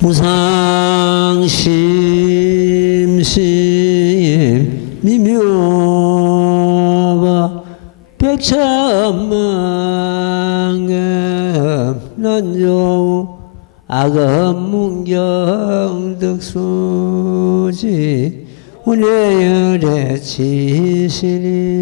무상심심 미묘바 백천만금 난조 악업문경득수지 운해열의 지시리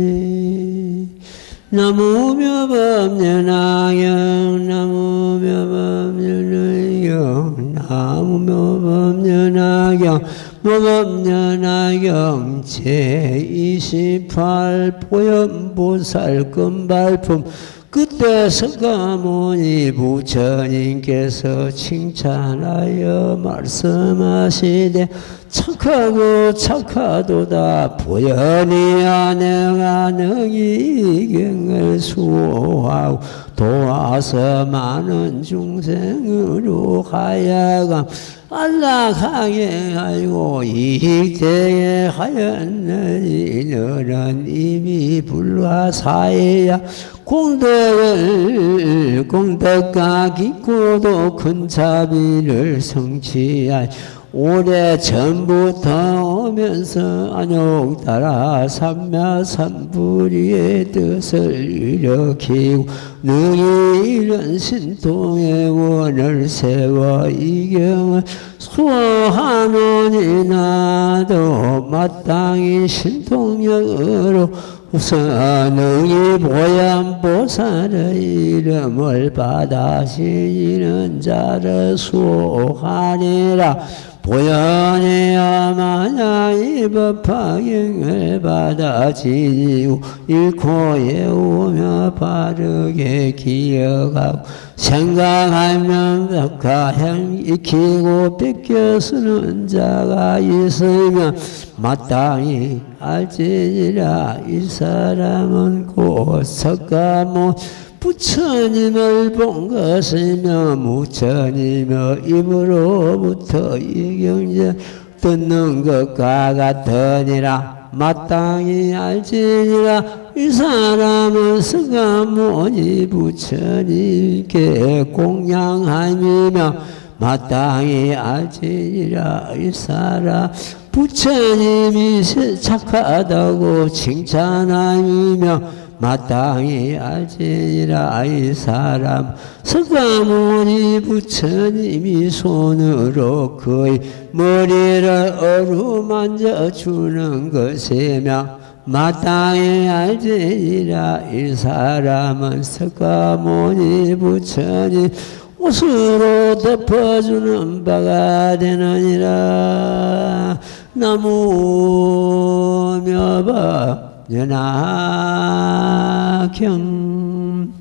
나무묘법련하경 나무묘법련하경 나무묘법련하경 묘법련하경 제28 보현보살 금발품 그때 석가모니 부처님께서 칭찬하여 말씀하시되 착하고 착하도다 보현이야 내가 너희 이경을 수호하고 도와서 많은 중생으로 하여금 안락하게 하고 이때에 하였느니 너는 이미 불화사해야 공덕과 깊고도 큰 자비를 성취하여 오래 전부터 오면서 안욕 따라 삼야삼불이의 뜻을 일으키고 능히 이런 신통의 원을 세워 이경을 수호하노니 나도 마땅히 신통력으로 우선능히 보현보살의 이름을 받아시는 자를 수호하니라. 보현이야 만약이 법화경을 받아 지니고 잃고 외우며 바르게 기억하고 생각하면 덕화행 익히고 뺏겨 쓰는 자가 있으면 마땅히 알지니라. 이 사람은 곧 석가모니 부처님을 본 것이며 부처님의 입으로부터 이 경제 듣는 것과 같으니라. 마땅히 알지니라. 이 사람은 석가모니 부처님께 공양함이며 마땅히 알지니라. 이 사람 부처님이 착하다고 칭찬함이며 마땅히 알지니라. 이 사람 석가모니 부처님이 손으로 그의 머리를 어루만져 주는 것이며 마땅히 알지니라. 이 사람은 석가모니 부처님 옷으로 덮어주는 바가 되느니라. 나무묘법 연하경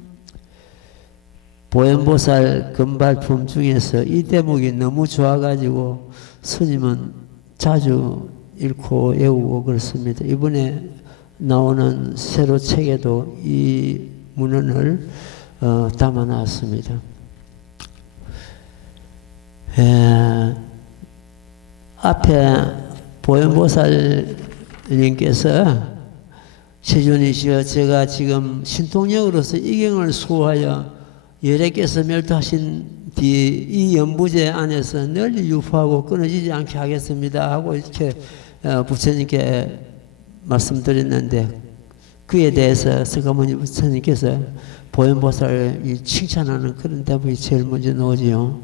보현보살 금발품 중에서 이 대목이 너무 좋아가지고 스님은 자주 읽고 외우고 그렇습니다. 이번에 나오는 새로 책에도 이 문헌을 담아놨습니다. 앞에 보현보살님께서 세존이시여 제가 지금 신통력으로서 이경을 수호하여 열애께서 멸도하신 뒤 이 연부제 안에서 널리 유포하고 끊어지지 않게 하겠습니다 하고 이렇게 부처님께 말씀드렸는데 그에 대해서 석가모니 부처님께서 보현보살을 칭찬하는 그런 대목이 제일 먼저 나오지요.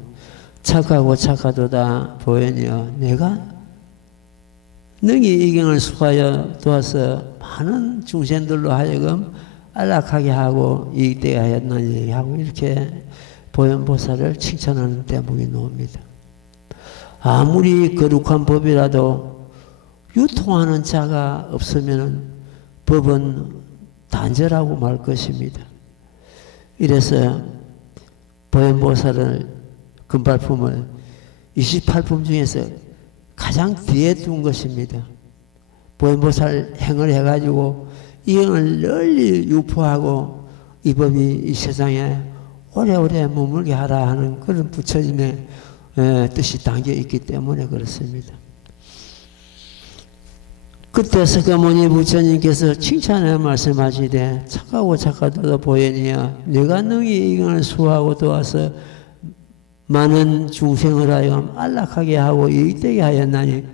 착하고 착하도다 보현이여 내가 능히 이경을 수호하여 도와서 많은 중생들로 하여금 안락하게 하고 이익되게 하였나니 하고 이렇게 보현보살을 칭찬하는 대목이 나옵니다. 아무리 거룩한 법이라도 유통하는 자가 없으면 법은 단절하고 말 것입니다. 이래서 보현보살을 금발품을 28품 중에서 가장 뒤에 둔 것입니다. 보현보살 행을 해가지고 이 행을 널리 유포하고 이 법이 이 세상에 오래오래 머물게 하라 하는 그런 부처님의 뜻이 담겨 있기 때문에 그렇습니다. 그때 석가모니 부처님께서 칭찬하여 말씀하시되 착하고 착하도다 보현이여 내가 능히 이경을 수호하고 도와서 많은 중생들로 하여금 안락하게 하고 이익되게 하였나니 하고 이렇게 보현보살을 칭찬하는 대목이 나옵니다. 아무리 거룩한 법이라도 유통하는 자가 없으면 법은 단절하고 말 것입니다. 이래서 보현보살을 금발품을 28품 중에서 가장 뒤에 둔 것입니다. 보현보살을 행을 해가지고 이 행을 널리 유포하고 이 법이 이 세상에 오래오래 머물게 하라 하는 그런 부처님의 뜻이 담겨 있기 때문에 그렇습니다. 그때 석가모니 부처님께서 칭찬하여 말씀하시되 많은 중생을 하여금 안락하게 하고 유익되게 하였나니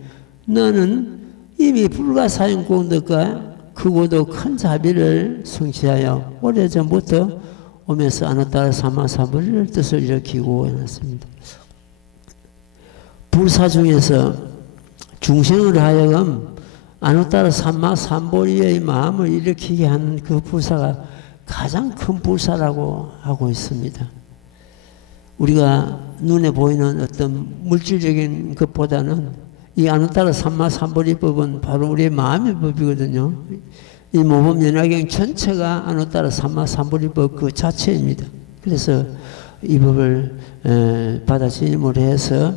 너는 이미 불가사용功德과 크고도 큰 자비를 성취하여 오래전부터 오면서 아나따라 삼마삼보리를 뜻을 일으키고 해놨습니다. 불사 중에서 중생을 하여금 아나따라 삼마삼보리의 마음을 일으키게 하는 그 불사가 가장 큰 불사라고 하고 있습니다. 우리가 눈에 보이는 어떤 물질적인 것보다는 이 아나따라 삼마삼보리법은 바로 우리의 마음의 법이거든요. 이 모범연화경 전체가 아나따라 삼마삼보리법 그 자체입니다. 그래서 이 법을 받아들임으로 해서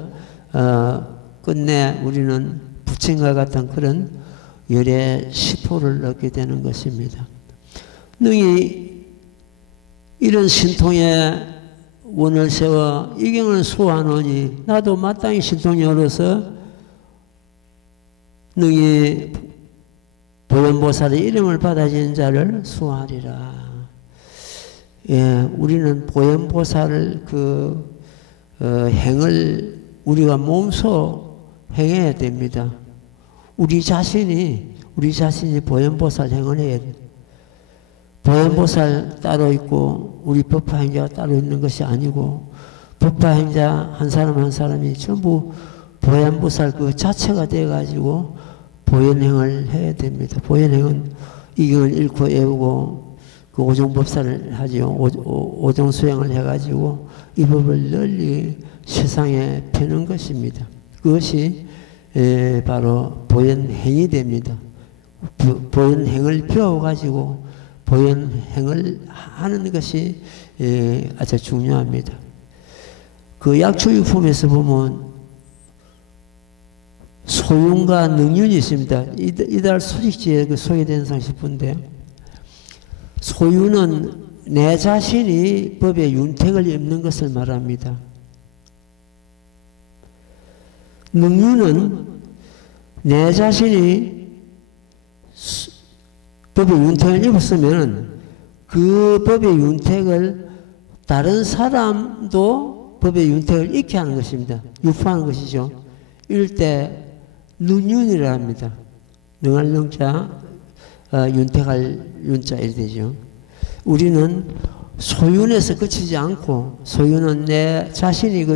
끝내 우리는 부처님과 같은 그런 열의 시포를 얻게 되는 것입니다. 능히 이런 신통에 원을 세워 이경을 수호하노니 나도 마땅히 신통이 어려서 능히 보현보살의 이름을 받아진 자를 수호하리라. 예, 우리는 보현보살을 행을 우리가 몸소 행해야 됩니다. 우리 자신이 보현보살 행을 해야 돼요. 보현보살 따로 있고 우리 법화행자가 따로 있는 것이 아니고 법화행자 한 사람 한 사람이 전부 보현보살 그 자체가 돼가지고 보현행을 해야 됩니다. 보현행은 이경을 읽고 외우고 그 오종법사를 하지요. 오종수행을 해가지고 이 법을 널리 세상에 펴는 것입니다. 그것이 바로 보현행이 됩니다. 보현행을 배워가지고 보현행을 하는 것이 아주 중요합니다. 그 약초유품에서 보면 소윤과 능윤이 있습니다. 이달 소식지에 그 소개된 상식인데 소윤은 내 자신이 법의 윤택을 입는 것을 말합니다. 능윤은 내 자신이 법의 윤택을 입었으면 그 법의 윤택을 다른 사람도 법의 윤택을 입게 하는 것입니다. 유포하는 것이죠. 이럴 때 능윤이라 합니다. 능할 능자, 윤택할 윤자 이렇게 되죠. 우리는 소윤에서 그치지 않고 소윤은 내 자신이 그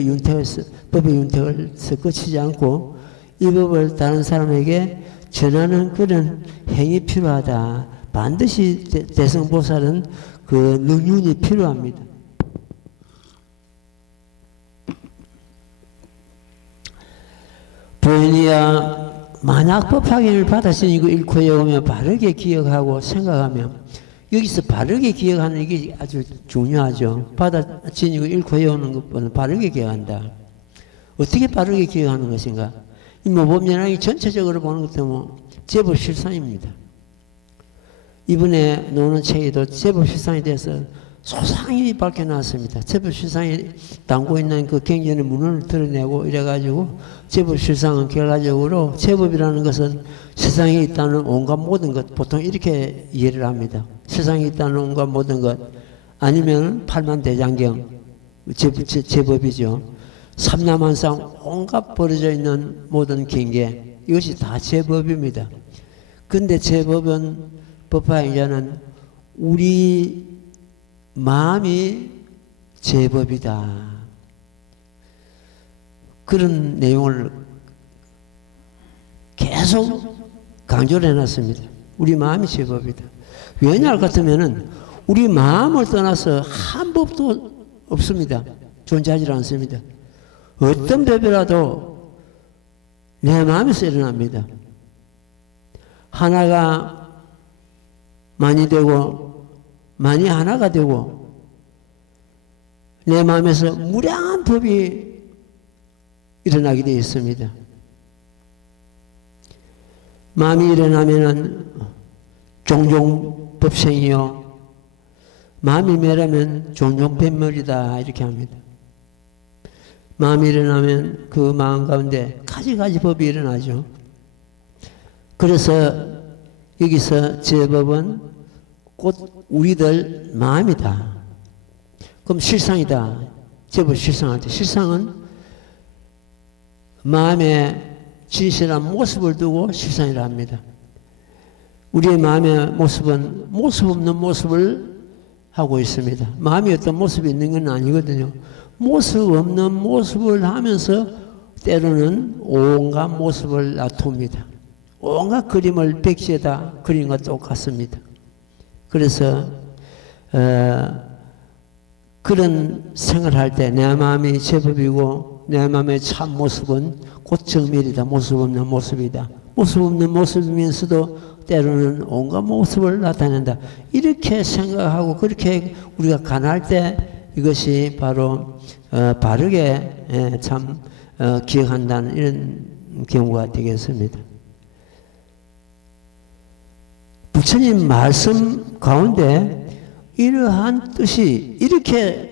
법의 윤택을 그치지 않고 이 법을 다른 사람에게 전하는 그런 행이 필요하다. 반드시 대성보살은 그 능윤이 필요합니다. 보현이야 만약 법화경을 받았으니 그 읽고 외우며 바르게 기억하고 생각하며 여기서 바르게 기억하는 이게 아주 중요하죠. 받았으니 그 읽고 외우는 것보다는 바르게 기억한다. 어떻게 바르게 기억하는 것인가? 이 모범연화기 전체적으로 보는 것도 뭐 제법 실상입니다. 이번에 노는 책에도 제법 실상에 대해서 소상히 밝혀놨습니다. 제법 실상에 담고 있는 그 경전의 문헌을 드러내고 이래가지고 제법 실상은 결과적으로 제법이라는 것은 세상에 있다는 온갖 모든 것 보통 이렇게 이해를 합니다. 세상에 있다는 온갖 모든 것 아니면 팔만대장경 제법이죠. 삼남한상 온갖 벌어져 있는 모든 경계 이것이 다 제법입니다. 근데 제법은 법화행자는 우리 마음이 제법이다. 그런 내용을 계속 강조를 해놨습니다. 우리 마음이 제법이다. 왜냐 같으면은 우리 마음을 떠나서 한 법도 없습니다. 존재하지 않습니다. 어떤 법이라도 내 마음에서 일어납니다. 하나가 많이 되고 많이 하나가 되고 내 마음에서 무량한 법이 일어나게 되어 있습니다. 마음이 일어나면은 종종 법생이요. 마음이 멸하면 종종 뱃멸이다 이렇게 합니다. 마음이 일어나면 그 마음 가운데 가지가지 법이 일어나죠. 그래서 여기서 제법은 곧 우리들 마음이다. 그럼 실상이다. 제법 실상할 때, 실상은 마음의 진실한 모습을 두고 실상이라 합니다. 우리의 마음의 모습은 모습 없는 모습을 하고 있습니다. 마음이 어떤 모습이 있는 건 아니거든요. 모습 없는 모습을 하면서 때로는 온갖 모습을 나타냅니다. 온갖 그림을 백지에다 그린 것 똑같습니다. 그래서 그런 생활할 때 내 마음이 제법이고 내 마음의 참 모습은 곧 정밀이다. 모습 없는 모습이다. 모습 없는 모습이면서도 때로는 온갖 모습을 나타낸다. 이렇게 생각하고 그렇게 우리가 간할 때 이것이 바로 바르게 참 기억한다는 이런 경우가 되겠습니다. 부처님 말씀 가운데 이러한 뜻이 이렇게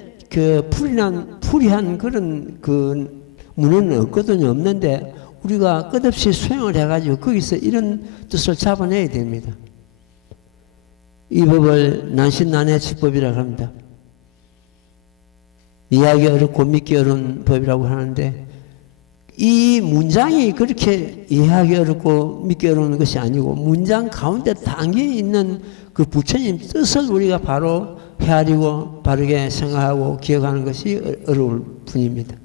풀이한 그런 문헌은 없거든요. 없는데 우리가 끝없이 수행을 해가지고 거기서 이런 뜻을 잡아내야 됩니다. 이 법을 난신난해 치법이라고 합니다. 이해하기 어렵고 믿기 어려운 법이라고 하는데 이 문장이 그렇게 이해하기 어렵고 믿기 어려운 것이 아니고 문장 가운데 담겨 있는 그 부처님 뜻을 우리가 바로 헤아리고 바르게 생각하고 기억하는 것이 어려울 뿐입니다.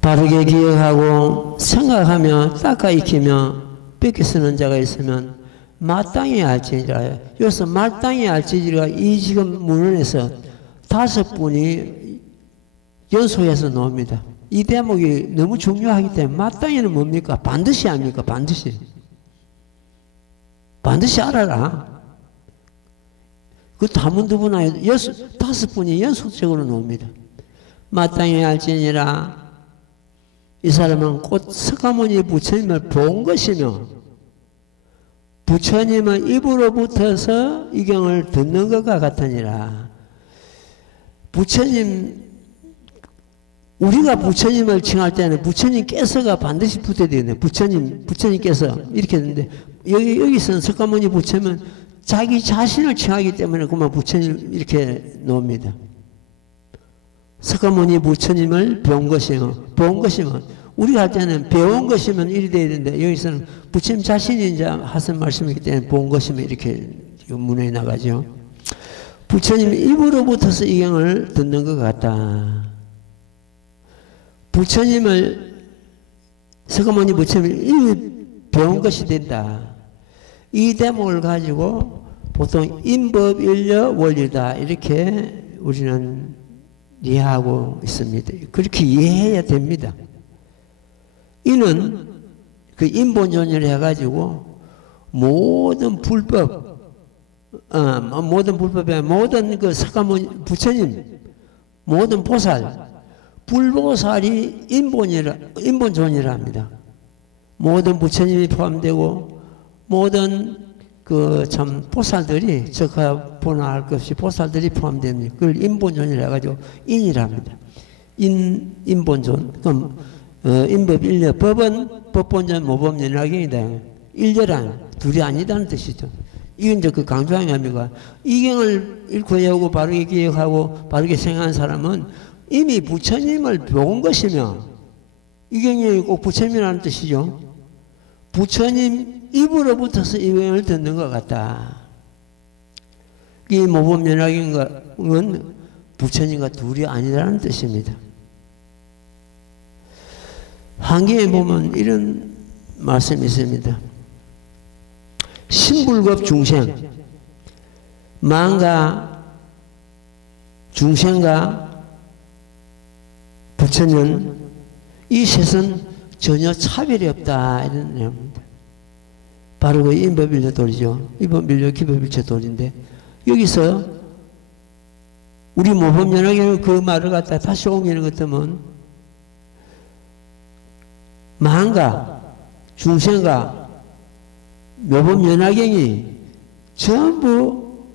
바르게 기억하고 생각하며 닦아 익히며 뺏겨 쓰는 자가 있으면 마땅히 알지니라. 여기서 마땅히 알지니라 이 지금 문헌에서 5분이 연속해서 나옵니다. 이 대목이 너무 중요하기 때문에 마땅히는 뭡니까? 반드시 합니까? 반드시 알아라. 그 다문두분하여 5분이 연속적으로 나옵니다. 마땅히 알지니라 이 사람은 곧 석가모니 부처님을 본 것이며 부처님의 입으로부터서 이 경을 듣는 것과 같으니라. 부처님, 우리가 부처님을 칭할 때는 부처님께서가 반드시 붙어야 되겠네. 부처님께서 이렇게 했는데 여기서는 석가모니 부처님은 자기 자신을 칭하기 때문에 그만 부처님 이렇게 놓습니다. 석가모니 부처님을 배운 것이면 우리가 할 때는 배운 것이면 이리 돼야 되는데 여기서는 부처님 자신이 이제 하신 말씀이기 때문에 배운 것이면 이렇게 문헌에 나가죠. 부처님 입으로부터서 이 경을 듣는 것 같다. 석가모니 부처님을 이미 배운 것이 된다. 이 대목을 가지고 보통 인법일려 원리다 이렇게 우리는 이해하고 있습니다. 그렇게 이해해야 됩니다. 이는 그 인본존을 해가지고 모든 불법에 모든 그 석가모니 부처님 모든 보살 불보살이 인본존이라 합니다. 모든 부처님이 포함되고 모든 그 참 보살들이 적하 보나할 것 없이 보살들이 포함됩니다. 그걸 인본존이라 해가지고 인이라 합니다. 인본존. 그럼 인법일려 법은 법본전 모범연락경이다. 일려란 둘이 아니다는 뜻이죠. 이건 이제 그 강조함이 합니다. 이 경을 읽고 외우고 바르게 기억하고 바르게 생각한 사람은 이미 부처님을 배운 것이며 이 경이 꼭 부처님이라는 뜻이죠. 부처님 입으로부터서 이 경을 듣는 것 같다. 이 모범연락경은 부처님과 둘이 아니라는 뜻입니다. 한계에 보면 이런 말씀이 있습니다. 신불급 중생, 만가 중생과 부처는 이 셋은 전혀 차별이 없다 이런 내용입니다. 바로 그 인법일체 도리죠. 인법일체 기법일체 도리인데 여기서 우리 모범연락에는 그 말을 갖다 다시 옮기는 것 같으면 만가 중생과 묘범연화경이 전부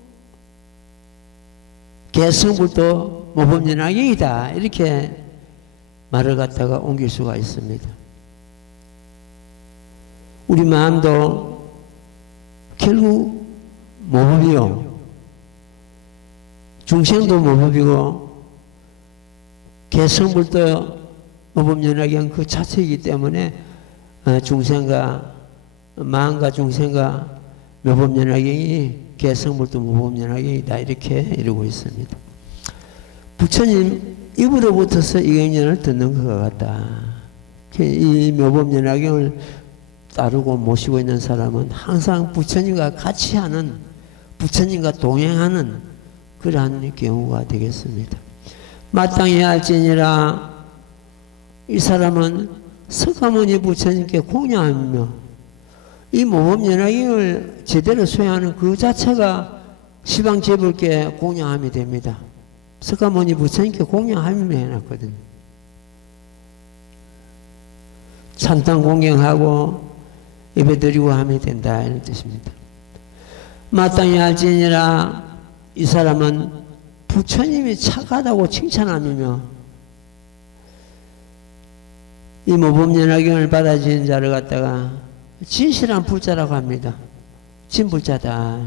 개성불도 모범연화경이다 이렇게 말을 갖다가 옮길 수가 있습니다. 우리 마음도 결국 모범이요 중생도 모법이고 개성불도 모법연화경 그 자체이기 때문에 중생과 마음과 중생과 모법연화경이 개성불도 모법연화경이다 이렇게 이루고 있습니다. 부처님 입으로부터서 이 경전을 듣는 것 같다. 이 모법연화경을 따르고 모시고 있는 사람은 항상 부처님과 같이 하는, 부처님과 동행하는 그러한 경우가 되겠습니다. 마땅히 할지니라, 이 사람은 석가모니 부처님께 공양하며 이 모법연화경을 제대로 수행하는 그 자체가 시방제불께 공양함이 됩니다. 석가모니 부처님께 공양하며 해놨거든요. 찬탄 공양하고 예배드리고 하면 된다 이런 뜻입니다. 마땅히 할지니라, 이 사람은 부처님이 착하다고 칭찬하며 이 모법연화경을 받아들인 자를 갖다가 진실한 불자라고 합니다. 진불자다.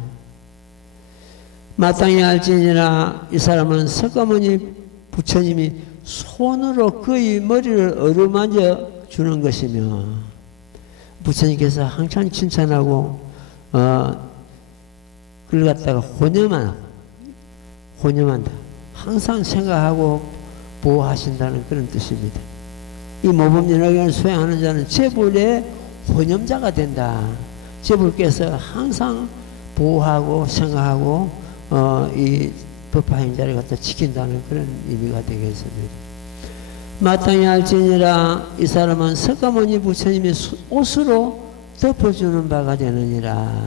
마땅히 할지니라, 이 사람은 석가모니 부처님이 손으로 그의 머리를 어루만져 주는 것이며, 부처님께서 항상 칭찬하고 그걸 갖다가 혼념한다. 항상 생각하고 보호하신다는 그런 뜻입니다. 이 모법연화경을 수행하는 자는 제불의 혼념자가 된다. 제불께서 항상 보호하고 생각하고 이 법화행자를 갖다 지킨다는 그런 의미가 되겠습니다. 마땅히 할지니라, 이 사람은 석가모니 부처님이 옷으로 덮어주는 바가 되느니라.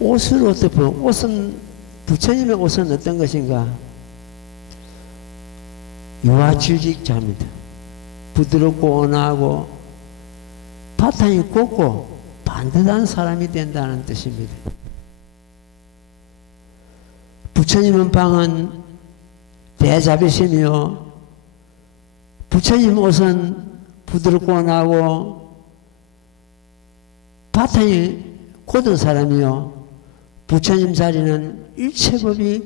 옷으로 덮어, 옷은, 부처님의 옷은 어떤 것인가? 유아질직자입니다. 부드럽고 온화하고 바탕이 곱고 반듯한 사람이 된다는 뜻입니다. 부처님은 방은 대자비시며, 부처님 옷은 부드럽고 온화하고 바탕이 곧은 사람이요, 부처님 자리는 일체법이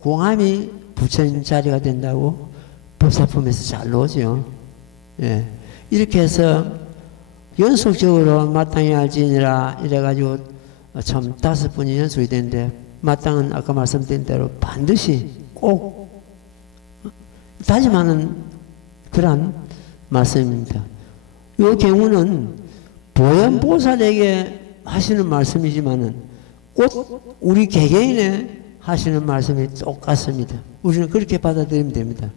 공함이 부처님 자리가 된다고 법사품에서 잘 나오죠. 예. 이렇게 해서 연속적으로 마땅히 할지니라 이래가지고 참 5번이 연속이 되는데, 마땅은 아까 말씀드린 대로 반드시 꼭 다짐하는 그런 말씀입니다. 이 경우는 보현보살에게 하시는 말씀이지만은 꼭 우리 개개인에 하시는 말씀이 똑같습니다. 우리는 그렇게 받아들이면 됩니다.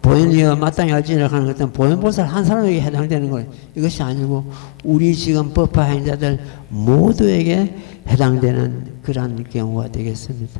보현이여 마땅히 할지니라 하는 것은 보현보살 한 사람에게 해당되는 거예요. 이것이 아니고 우리 지금 법화행자들 모두에게 해당되는 그런 경우가 되겠습니다.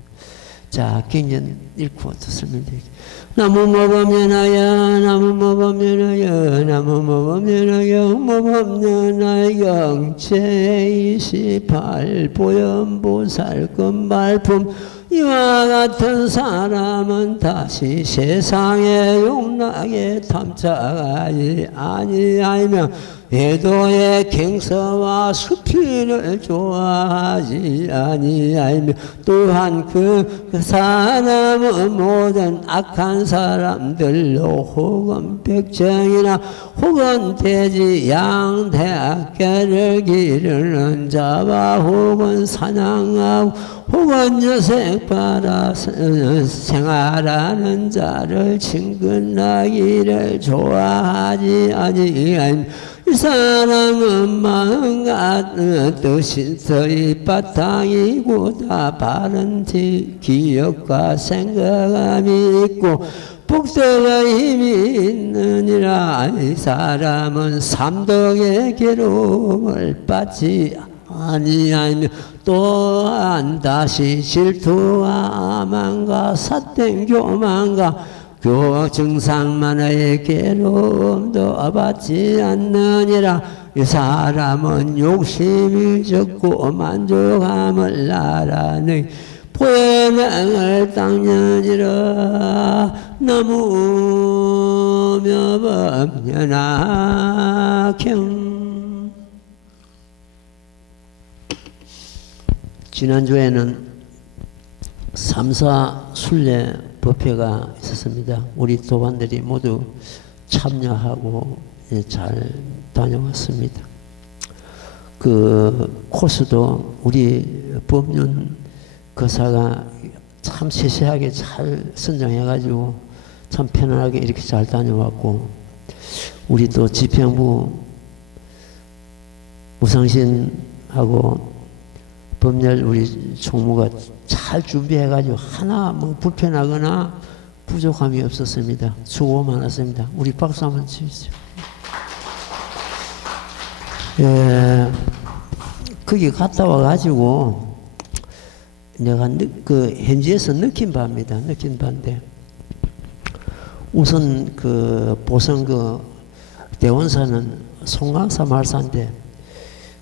자, 경전 읽고 또 설명드릴게요. 나무모범연하여 나무모범연하여 나무모범연하여 모범연하여 제28 보현보살 금발품, 이와 같은 사람은 다시 세상의 욕락에 탐착하지 아니하며 애도의 갱서와 수필을 좋아하지 아니하며, 또한 그 사람은 모든 악한 사람들로 혹은 백정이나 혹은 돼지 양 대학개를 기르는 자와 혹은 사냥하고 혹은 여색 팔아 생활하는 자를 친근하기를 좋아하지 아니하며, 이 사람은 마음과 뜻이 서의 바탕이고 다 바른 기억과 생각함이 있고 복덕의 힘이 있느니라. 이 사람은 삼덕의 괴로움을 받지 아니하며, 또한 다시 질투와 아만과 사땡교만과 증상만의 괴로움도 받지 않느니라. 이 사람은 욕심이 적고 만족함을 나라는 보현행을 당연이라. 나무묘법연화경. 지난주에는 3사 순례 법회가 있었습니다. 우리 도반들이 모두 참여하고 잘 다녀왔습니다. 그 코스도 우리 법륜 거사가 참 세세하게 잘 선정해가지고 참 편안하게 이렇게 잘 다녀왔고, 우리 또 집행부 무상신하고 법렬 우리 총무가 잘 준비해가지고 하나 뭐 불편하거나 부족함이 없었습니다. 수고 많았습니다. 우리 박수 한번 치십시오. 거기 갔다 와가지고 내가 그 현지에서 느낀 바입니다. 느낀 바인데, 우선 그 보성 그 대원사는 송강사 말사인데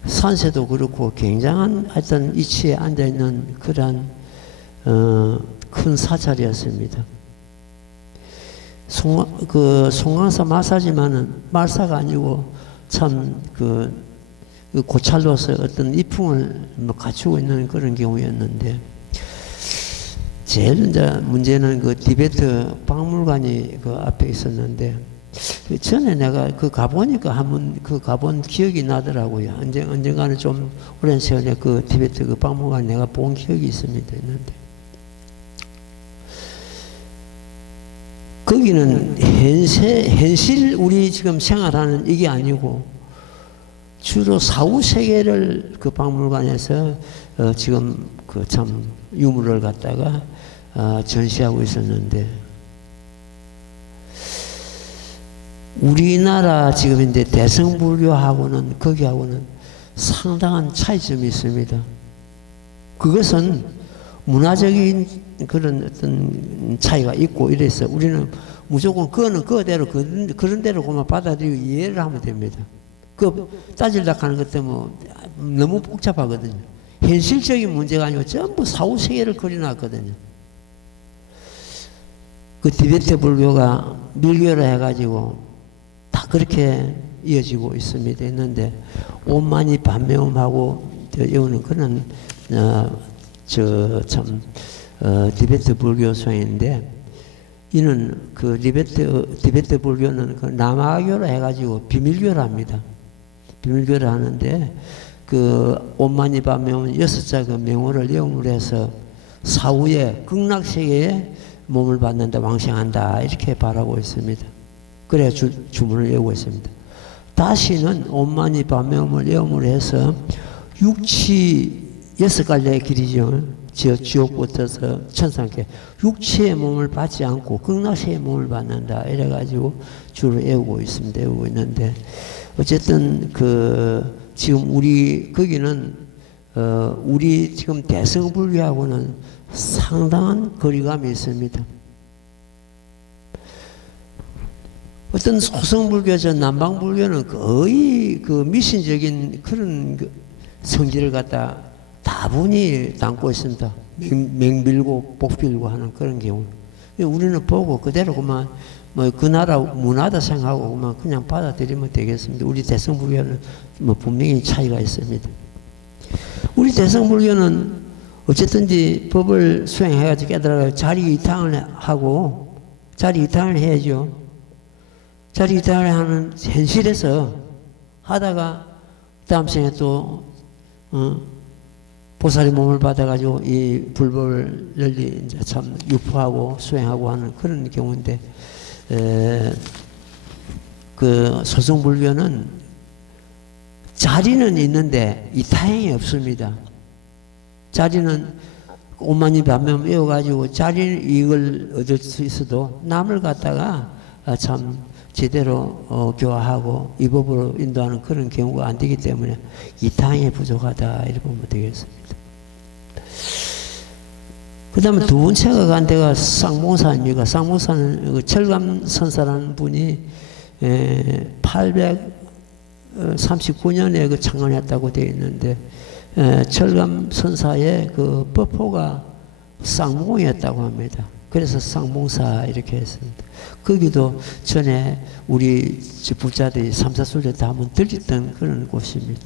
산세도 그렇고 굉장한 하여튼 위치에 앉아있는 그러한 큰 사찰이었습니다. 송강사 말사지만은 말사가 아니고 참 그 고찰로서 어떤 이풍을 갖추고 있는 그런 경우였는데, 제일 이제 문제는 그 티베트 박물관이 그 앞에 있었는데, 그 전에 내가 그 가보니까 한번 그 가본 기억이 나더라고요. 언젠가는 좀 오랜 세월에 그 티베트 그 박물관 내가 본 기억이 있습니다. 있는데 거기는 현실 우리 지금 생활하는 이게 아니고 주로 사후 세계를 그 박물관에서 지금 그 참 유물을 갖다가 전시하고 있었는데, 우리나라 지금 이제 대성불교하고는 거기하고는 상당한 차이점이 있습니다. 그것은 문화적인 그런 어떤 차이가 있고 이래서 우리는 무조건 그거는 그대로 그런 대로 그만 받아들이고 이해를 하면 됩니다. 그 따질다 하는 것 때문에 너무 복잡하거든요. 현실적인 문제가 아니고 전부 사후세계를 그려놨거든요. 그 티베트 불교가 밀교를 해가지고 다 그렇게 이어지고 있습니다. 있는데 오만이 반매음하고 이거는 그런 티베트 불교성인데, 이는 그 티베트 불교는 그 남아교로 해가지고 비밀교랍니다. 비밀교를 하는데 그 오만이 반매음 6자 그 명호를 영으로 해서 사후에 극락세계에 몸을 받는다, 왕생한다 이렇게 바라고 있습니다. 그래야 주문을 외우고 있습니다. 다시는 오만이 반매음을 영으로 해서 육치 6갈래의 길이죠. 지옥부터서 천상계 육체의 몸을 받지 않고 극락세의 몸을 받는다 이래가지고 주로 외우고 있습니다. 외우고 있는데, 어쨌든 그 지금 우리 거기는 우리 지금 대성불교하고는 상당한 거리감이 있습니다. 어떤 소성불교, 저 남방불교는 거의 그 미신적인 그런 그 성질을 갖다 다분히 담고 있습니다. 맹빌고 복빌고 하는 그런 경우. 우리는 보고 그대로 그만 뭐 그 나라 문화다 생각하고 그만 그냥 받아들이면 되겠습니다. 우리 대성불교는 뭐 분명히 차이가 있습니다. 우리 대성불교는 어쨌든지 법을 수행해가지고 깨달아서 자리 이탕을 하고, 자리 이탕을 해야죠. 자리 이탕을 하는 현실에서 하다가 다음 생에 또 보살의 몸을 받아가지고 이 불법을 널리 이제 참 유포하고 수행하고 하는 그런 경우인데, 그 소승불교는 자리는 있는데 이타행이 없습니다. 자리는 오만이 반면 외워가지고 자리 이익을 얻을 수 있어도 남을 갖다가 참 제대로 교화하고 이 법으로 인도하는 그런 경우가 안 되기 때문에 이타행이 부족하다 이렇게 보면 되겠습니다. 그 다음에 두 번째가 간 데가 쌍봉사입니다. 쌍봉사는 그 철감선사라는 분이 839년에 그 창건했다고 되어 있는데, 철감선사의 그 법호가 쌍봉이었다고 합니다. 그래서 쌍봉사 이렇게 했습니다. 거기도 전에 우리 부자들이 삼사순례 다 한번 들렸던 그런 곳입니다.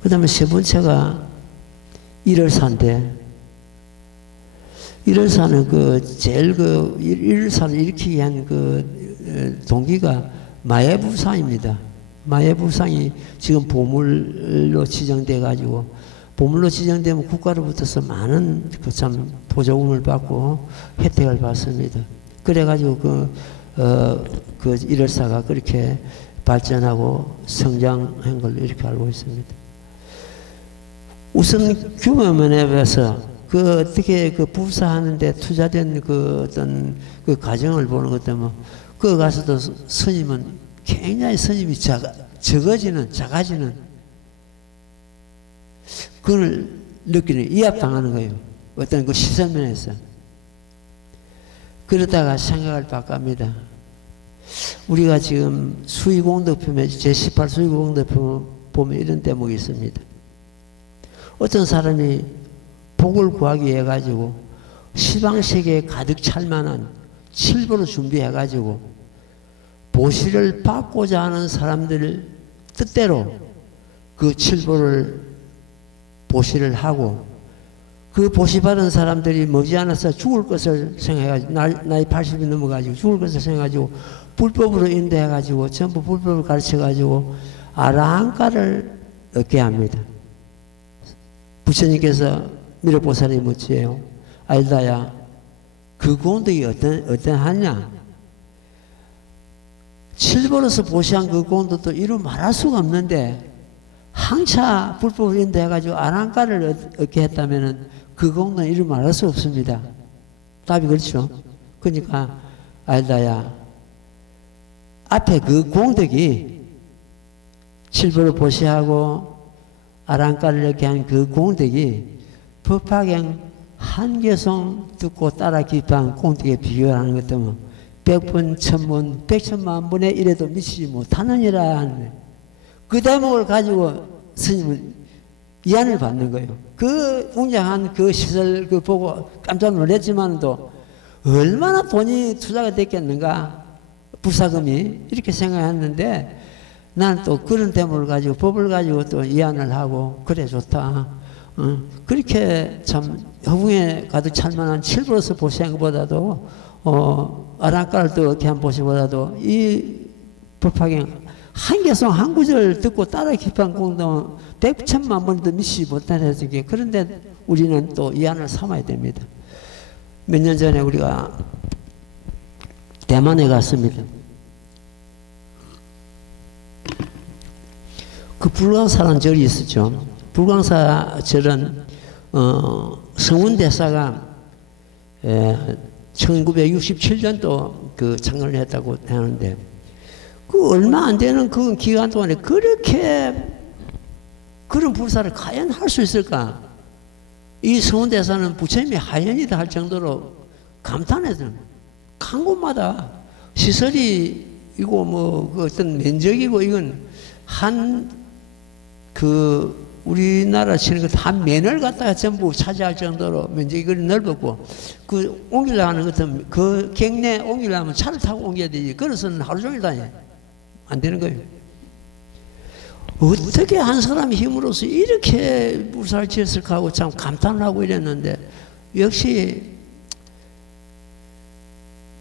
그 다음에 세 번째가 일월사인데, 일월사는 제일 일월사를 일으키기 위한 동기가 마예불상입니다. 마예불상이 지금 보물로 지정돼 가지고, 보물로 지정되면 국가로부터서 많은 참 보조금을 받고 혜택을 받습니다. 그래가지고 일월사가 그렇게 발전하고 성장한 걸로 이렇게 알고 있습니다. 우선 규모 면에서 어떻게 부사하는데 투자된 어떤 과정을 보는 것 때문에 그 가서도 스님은 굉장히 스님이 작아지는 그걸 느끼는, 이압당하는 거예요. 어떤 시선면에서. 그러다가 생각을 바꿉니다. 우리가 지금 수의공덕품에 제18 수의공덕품 보면 이런 대목이 있습니다. 어떤 사람이 복을 구하기 위해 가지고 시방세계에 가득 찰 만한 칠보를 준비해 가지고 보시를 받고자 하는 사람들 뜻대로 그 칠보를 보시를 하고, 그 보시받은 사람들이 머지않아서 죽을 것을 생각해가지고, 나이 80이 넘어가지고 죽을 것을 생각해가지고 불법으로 인도해가지고 전부 불법을 가르쳐가지고 아라한가를 얻게 합니다. 부처님께서 미륵보살이 묻지요. 알다야, 그 공덕이 어떠하냐? 칠보로서 보시한 그 공덕도 이루 말할 수가 없는데, 항차 불법을 인도해가지고 아라한가를 얻게 했다면은 그 공덕은 이루 말할 수 없습니다. 답이 그렇죠. 그러니까 알다야, 앞에 그 공덕이 칠보를 보시하고 아라한가를 얻게 한 그 공덕이 법화경 한개송 듣고 따라 기뻐한 공덕에 비교하는 것 때문에 100번, 1000번, 100천만 분의 1에도 미치지 못하느니라 하는, 그 대목을 가지고 스님은 이안을 받는 거예요. 그 웅장한 그 시설 보고 깜짝 놀랐지만도 얼마나 돈이 투자가 됐겠는가, 부사금이, 이렇게 생각했는데, 나는 또 그런 대목을 가지고 법을 가지고 또 이안을 하고, 그래 좋다. 그렇게 참 허공에 가득 찰 만한 칠보로서 보시한 것보다도 아라한가를 또 이렇게 한 보시보다도 이 법화경 한개송 한 구절 듣고 따라 기뻐한 공동은 100천만 번도 미치지 못하는 게, 그런데 우리는 또 이 안을 삼아야 됩니다. 몇 년 전에 우리가 대만에 갔습니다. 그 불광사라는 절이 있었죠. 불광사 절은 성운대사가 1967년도 창건을 했다고 하는데, 그 얼마 안 되는 그 기간 동안에 그렇게 그런 불사를 과연 할 수 있을까? 이 성운대사는 부처님이 하연이다 할 정도로 감탄했어요. 간 곳마다 시설이 이고 어떤 면적이고, 이건 우리나라 치는 것 한 면을 갖다가 전부 차지할 정도로 면적이 그리 넓었고, 옮기려고 하는 것은 그 경내 옮기려면 차를 타고 옮겨야 되지, 걸어서는 하루 종일 다녀. 안 되는 거예요. 어떻게 한 사람의 힘으로서 이렇게 불사를 지었을까 하고 참 감탄을 하고 이랬는데, 역시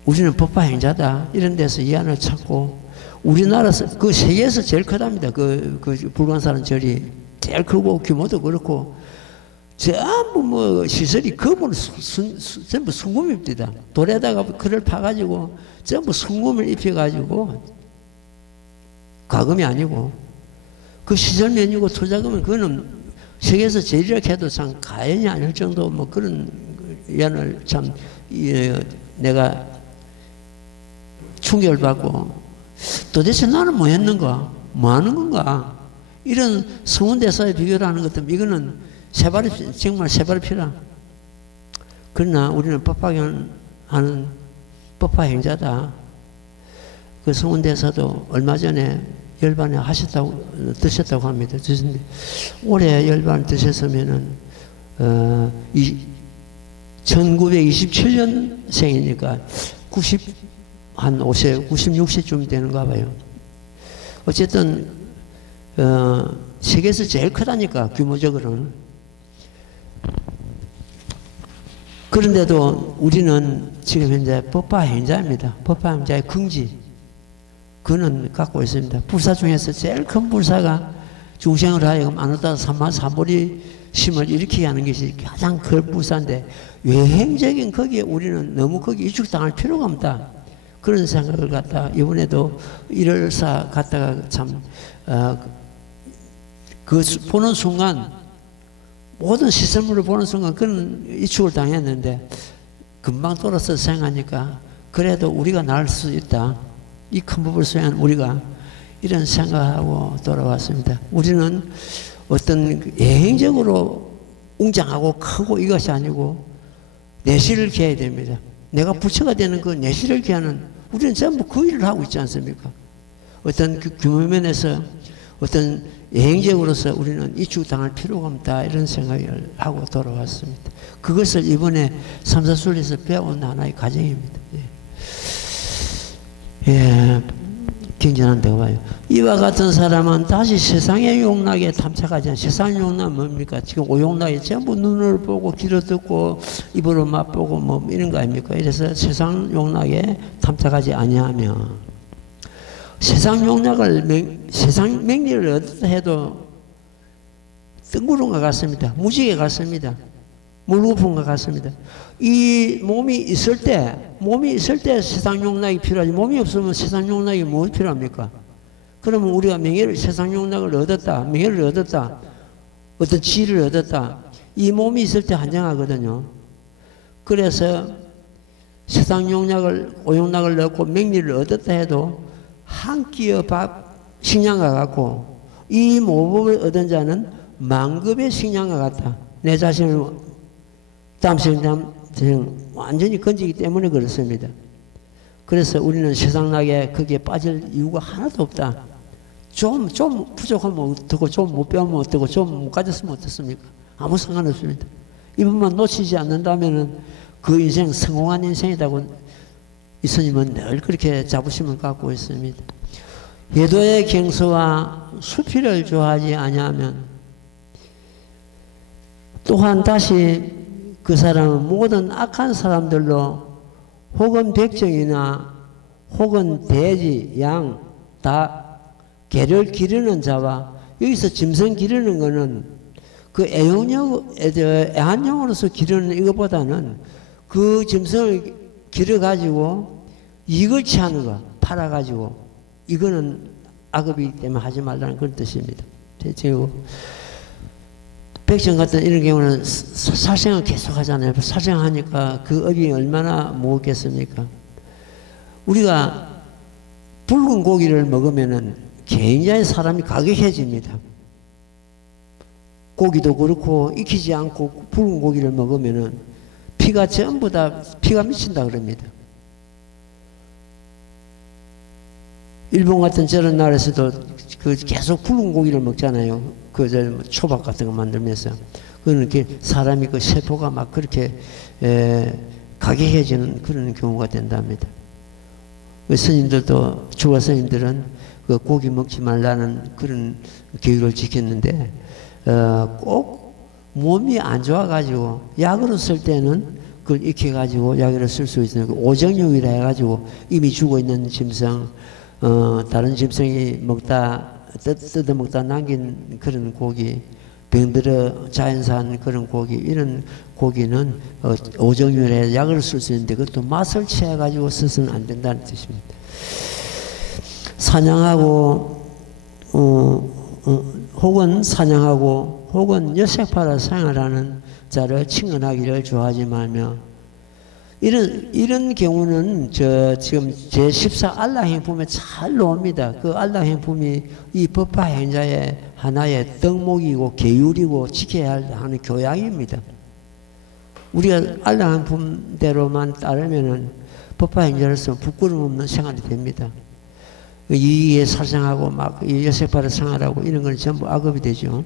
우리는 법화 행자다 이런 데서 이안을 찾고, 우리나라에서 그 세계에서 제일 크답니다. 그 불광사는 절이 제일 크고 규모도 그렇고 전부 시설이 거물 전부 순금입니다. 돌에다가 그를 파가지고 전부 순금을 입혀가지고, 과금이 아니고 그 시설 메뉴고 투자금은 그거는 세계에서 제일이라고 해도 참 가연이 아닐 정도 그런 연을 참 내가 충격을 받고, 도대체 나는 뭐 했는가? 뭐 하는 건가? 이런 성운대사에 비교를 하는 것도 이거는 정말 세발이 필요한. 그러나 우리는 법화경 하는 법화 행자다. 그 성운대사도 얼마 전에 열반에 드셨다고 합니다. 드셨는데, 올해 열반 드셨으면은, 1927년생이니까 96세쯤 되는가 봐요. 어쨌든, 세계에서 제일 크다니까, 규모적으로는. 그런데도 우리는 지금 현재 법화행자입니다. 법화행자의 긍지, 그는 갖고 있습니다. 불사 중에서 제일 큰 불사가 중생을 하여금 안오다 사보리심을 일으키게 하는 것이 가장 큰 불사인데, 외행적인 거기에 우리는 너무 거기 이축당할 필요가 없다. 그런 생각을 갖다 이번에도 일월사 갖다가 참 그 보는 순간, 모든 시설물을 보는 순간 그런 이축을 당했는데, 금방 돌아서 생각하니까 그래도 우리가 나을 수 있다. 이 큰 법을 수행한 우리가 이런 생각하고 돌아왔습니다. 우리는 어떤 예행적으로 웅장하고 크고 이것이 아니고 내실을 기해야 됩니다. 내가 부처가 되는 그 내실을 기하는, 우리는 전부 그 일을 하고 있지 않습니까? 어떤 그 규모면에서 어떤 예행적으로서 우리는 이축당할 필요가 없다, 이런 생각을 하고 돌아왔습니다. 그것을 이번에 삼사순리에서 배운 하나의 과정입니다. 예, 굉장한다고 봐요. 이와 같은 사람은 다시 세상의 욕락에 탐착하지 않아요. 세상의 욕락은 뭡니까? 지금 오욕락에 전부 눈을 보고 귀를 듣고 입으로 맛보고 뭐 이런 거 아닙니까? 이래서 세상 욕락에 탐착하지 아니하며, 세상 욕락을 세상 명리를 얻었다 해도 뜬구름과 같습니다. 무지개 같습니다. 물거품과 같습니다. 이 몸이 있을 때 세상 욕락이 필요하지, 몸이 없으면 세상 욕락이 뭘 필요합니까? 그러면 우리가 세상 욕락을 얻었다, 명예를 얻었다, 어떤 지혜를 얻었다, 이 몸이 있을 때 한정하거든요. 그래서 세상 욕락을, 오욕락을 얻고 명리를 얻었다 해도 한 끼의 밥, 식량과 같고, 이 모범을 얻은 자는 만급의 식량과 같다. 내 자신을 땀생 완전히 건지기 때문에 그렇습니다. 그래서 우리는 세상나게 거기에 빠질 이유가 하나도 없다. 좀 부족하면 어떻고, 좀 못 배우면 어떻고, 좀 못 가졌으면 어떻습니까? 아무 상관없습니다. 이분만 놓치지 않는다면은 그 인생 성공한 인생이라고 이 스님은 늘 그렇게 자부심을 갖고 있습니다. 예도의 경서와 수필을 좋아하지 아니하면, 또한 다시 그 사람은 모든 악한 사람들로 혹은 백정이나 혹은 돼지, 양, 닭, 개를 기르는 자와, 여기서 짐승 기르는 거는 그 애완용으로서 기르는 이것보다는 그 짐승을 기르가지고 이익을 취하는 거, 팔아가지고, 이거는 악업이기 때문에 하지 말라는 그런 뜻입니다. 그리고 백정 같은 이런 경우는 살생을 계속 하잖아요. 살생하니까 그 업이 얼마나 무겁겠습니까? 우리가 붉은 고기를 먹으면은 굉장히 사람이 가격해집니다. 고기도 그렇고 익히지 않고 붉은 고기를 먹으면은 피가 전부 다 피가 미친다 그럽니다. 일본 같은 저런 나라에서도 그 계속 붉은 고기를 먹잖아요. 그 초밥 같은 거 만들면서. 그는 이렇게 사람이 그 세포가 막 그렇게 가격해지는 그런 경우가 된답니다. 그 스님들도, 주가 스님들은 그 고기 먹지 말라는 그런 교육을 지켰는데, 꼭 몸이 안 좋아가지고 약으로 쓸 때는 그걸 익혀가지고 약으로 쓸 수 있는 그 오정육이라 해가지고 이미 죽어 있는 짐승, 다른 짐승이 뜯어 먹다 남긴 그런 고기, 병들어 자연산 그런 고기, 이런 고기는 오정률에 약을 쓸 수 있는데 그것도 맛을 취해가지고 써서는 안 된다는 뜻입니다. 사냥하고 혹은 사냥하고 혹은 여색팔아 생활하는 자를 친근하기를 좋아하지 말며, 이런 경우는 지금 제14 알라 행품에 잘 나옵니다. 그 알라 행품이 이 법화 행자의 하나의 덕목이고 계율이고 지켜야 하는 교양입니다. 우리가 알라 행품대로만 따르면은 법화 행자로서 부끄럼 없는 생활이 됩니다. 이에 살생하고 막 여색팔아 생활하고 이런 건 전부 악업이 되죠.